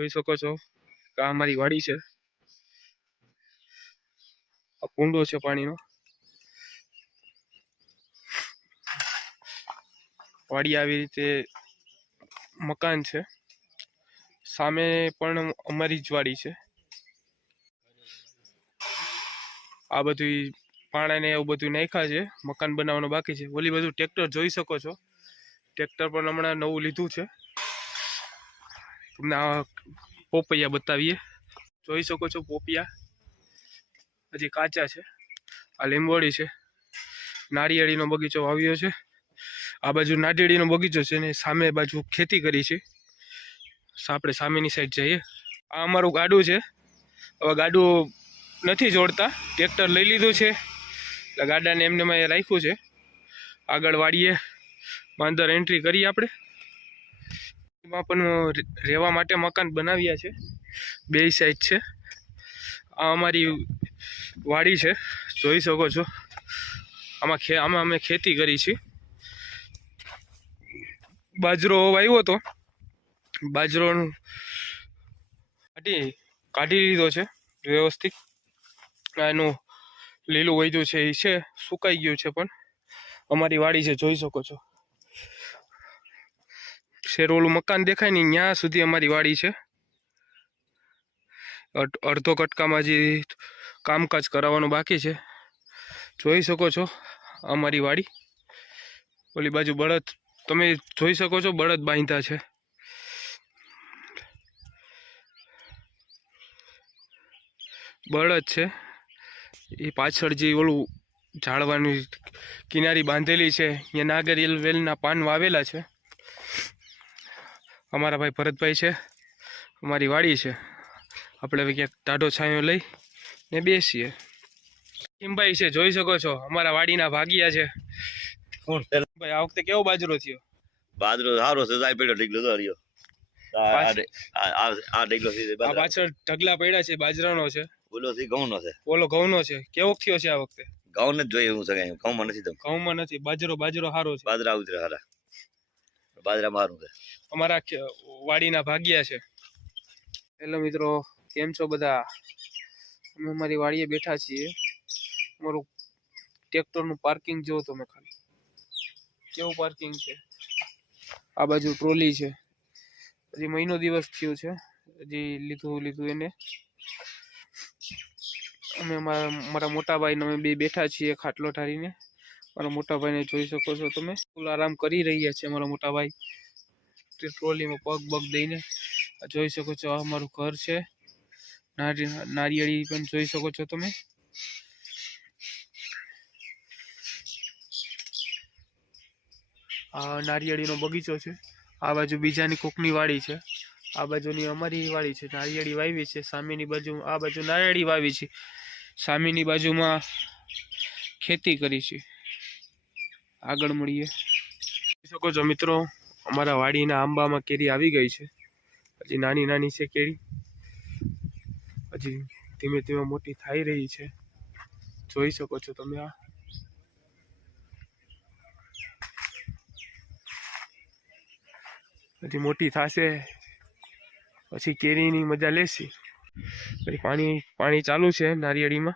જોઈ શકો છો કે આ અમારી વાડી છે. આ કુંડો છે પાણીનો. વાડી આવી રીતે મકાન છે. સામે પણ અમારી જ વાડી છે. આ બધું પાણા ને એવું બધું નાખ્યા છે. મકાન બનાવવાનું બાકી છે. ઓલી બધું ટ્રેક્ટર જોઈ શકો છો. ટ્રેક્ટર પણ હમણાં નવું લીધું છે. આ પોપૈયા બતાવીએ. જોઈ શકો છો પોપિયા. હજી કાચા છે. આ લીંબોડી છે. નાળિયેળીનો બગીચો વાવ્યો છે. આ બાજુ નાળિયેળીનો બગીચો છે ને સામે બાજુ ખેતી કરી છે. આપણે સામેની સાઈડ જઈએ. આ અમારું ગાડું છે. હવે ગાડું નથી જોડતા. ટ્રેક્ટર લઈ લીધું છે. એટલે ગાડાને એમને મેં રાખ્યું છે. આગળ વાડીએ અંદર એન્ટ્રી કરીએ આપણે. એમાં પણ રહેવા માટે મકાન બનાવ્યા છે. બે સાઈડ છે. આ અમારી વાડી છે. જોઈ શકો છો. આમાં ખે, આમાં અમે ખેતી કરી છે. બાજરો વાવ્યો હતો. બાજરોનું કાઢી કાઢી લીધો છે વ્યવસ્થિત. એનું લીલું વૈદ્યું છે એ છે, સુકાઈ ગયું છે પણ. અમારી વાડી છે, જોઈ શકો છો. શેરોલું મકાન દેખાય ને ત્યાં સુધી અમારી વાડી છે. અડ- અડધો કટકામાં જે કામકાજ કરાવવાનું બાકી છે. જોઈ શકો છો અમારી વાડી. ઓલી બાજુ બળદ, તમે જોઈ શકો છો બળદ બાંધ્યા છે. બળદ છે. એ પાછળ જે ઓલું ઝાડવાની કિનારી બાંધેલી છે. અહીંયા નાગરિયેલ વેલના પાન વાવેલા છે. અમારા ભાઈ ભરતભાઈ છે અમારી વાડી છે. આપણે હવે ક્યાંક ટાઢો છાંયો લઈ ને બેસીએ. કિમભાઈ છે જોઈ શકો છો અમારા વાડીના ભાગિયા છે. ભાઈ આ વખતે કેવો બાજરો થયો? બાજરો સારો છે જાય પડ્યો ઢીકલો તો રહ્યો બાજરા. પાછળ ઢગલા પડ્યા છે બાજરાનો છે. ઓલો છે ઘઉંનો છે. ઓલો ઘઉંનો છે. કેવો થયો છે આ વખતે? ઘઉં જ જોઈએ હું સગાઈ ઘઉંમાં નથી તો ઘઉંમાં નથી બાજરો બાજરો સારો છે. બાજરા ઉતરે હારા બાજરામાં સારું છે. અમારા વાડીના ભાગ્યા છે. હેલો મિત્રો, કેમ છો બધા? અમે અમારી વાડીએ બેઠા છીએ. અમારું ટ્રેક્ટરનું પાર્કિંગ જોવો તમે ખાલી. કેવું પાર્કિંગ છે? આ બાજુ ટ્રોલી છે. હજી મહિનો દિવસ થયો છે. હજી લીધું લીધું એને. અમે અમારા મારા મોટાભાઈને અમે બે બેઠા છીએ ખાટલો ઠારીને મારા મોટાભાઈને જોઈ શકો છો તમે. ફૂલ આરામ કરી રહ્યા છે મારા મોટા ભાઈ. તે ટ્રોલીમાં પગ બગ દઈને જોઈ શકો છો, આ અમારું ઘર છે. નારિયેળી પણ જોઈ શકો છો તમે. આ નારિયેળીનો બગીચો છે. આ બાજુ બીજાની કોકની વાડી છે. આ બાજુની અમારી વાડી છે. નારિયેળી વાવી છે. સામેની બાજુ, આ બાજુ નારિયેળી વાવી છે. સામેની બાજુમાં ખેતી કરી છે. આગળ મળીએ. શકો છો મિત્રો અમારા વાડીના આંબામાં કેરી આવી ગઈ છે. હજી નાની નાની છે કેરી. હજી ધીમે ધીમે મોટી થઈ રહી છે. જોઈ શકો છો તમે આ. હજી મોટી થશે. પછી કેરીની મજા લેશી. પછી પાણી પાણી ચાલુ છે નારિયેળીમાં.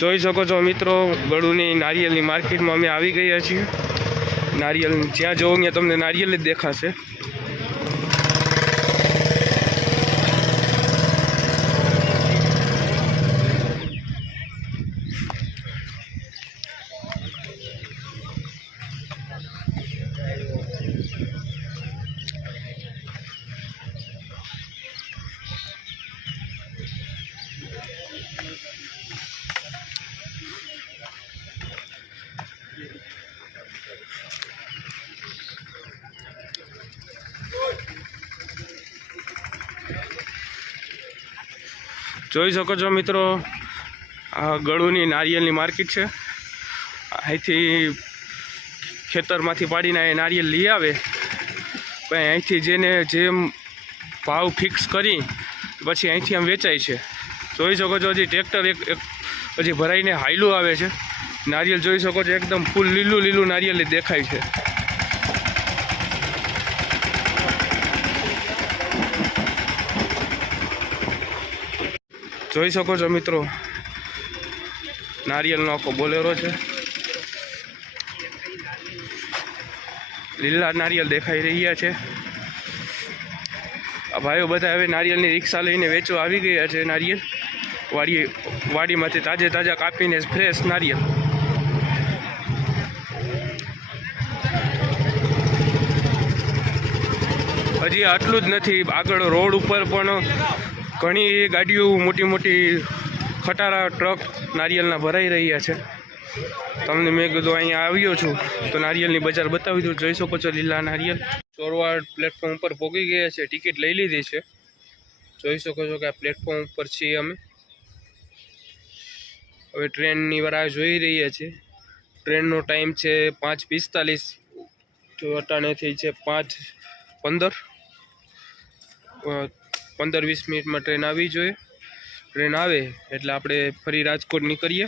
જોઈ શકો છો મિત્રો ગળુની નારિયેલની માર્કેટમાં અમે આવી ગયા છીએ. નારિયેલ જ્યાં જવો ત્યાં તમને નારિયેલ જ દેખાશે. જોઈ શકો છો મિત્રો, આ ગળુની નારિયેલની માર્કેટ છે. અહીંથી ખેતરમાંથી પાડીને એ નારિયેલ લઈ આવે. પછી અહીંથી જેને જેમ ભાવ ફિક્સ કરી, પછી અહીંથી આમ વેચાય છે. જોઈ શકો છો હજી ટ્રેક્ટર એક એક હજી ભરાઈને હાયલું આવે છે. નારિયેલ જોઈ શકો છો, એકદમ ફૂલ લીલું લીલું નારિયેલ દેખાય છે. જોઈ શકો છો મિત્રો. નારિયેલનો આખો બોલેરો છે. લીલા નારિયેલ દેખાઈ રહ્યા છે. આ ભાઈઓ બધા હવે નારિયેલની રિક્ષા લઈને વેચવા આવી ગયા છે નારિયેલ વાડી વાડીમાંથી તાજે તાજા કાપીને ફ્રેશ નારિયેલ હજી આટલું જ નથી, આગળ રોડ ઉપર પણ ઘણી ગાડીઓ મોટી મોટી ખટારા, ટ્રક, નારિયેલના ભરાઈ રહ્યા છે. તમને મેં કીધું અહીંયા આવ્યો છું તો નારિયેલની બજાર બતાવી દઉં. જોઈ શકો છો લીલા નારિયેલ. ચોરવાડ પ્લેટફોર્મ ઉપર પહોંચી ગયા છે. ટિકિટ લઈ લીધી છે. જોઈ શકો છો કે આ પ્લેટફોર્મ ઉપર છીએ અમે. હવે ટ્રેનની રાહ જોઈ રહ્યા છીએ ટ્રેનનો ટાઈમ છે પાંચ પિસ્તાલીસ. તો અટાણેથી છે પાંચ પંદર. પંદર વીસ મિનિટમાં ટ્રેન આવી જોઈએ. ટ્રેન આવે એટલે આપણે ફરી રાજકોટ નીકળીએ.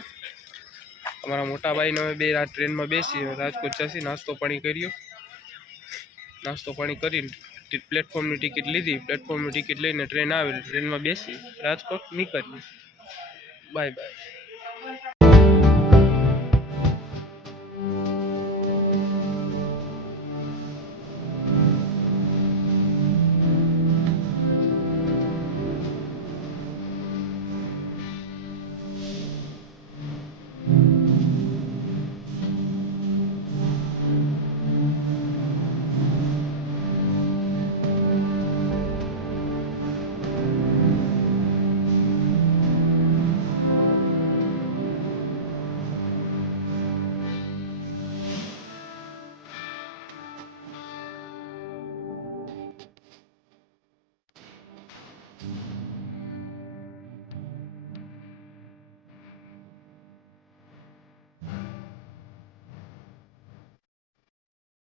અમારા મોટા ભાઈને અમે બે રાત ટ્રેનમાં બેસી રાજકોટ જશી, નાસ્તો પાણી કર્યો નાસ્તો પાણી કરી પ્લેટફોર્મની ટિકિટ લીધી. પ્લેટફોર્મની ટિકિટ લઈને ટ્રેન આવે ટ્રેનમાં બેસી રાજકોટ નીકળીએ. Bye bye.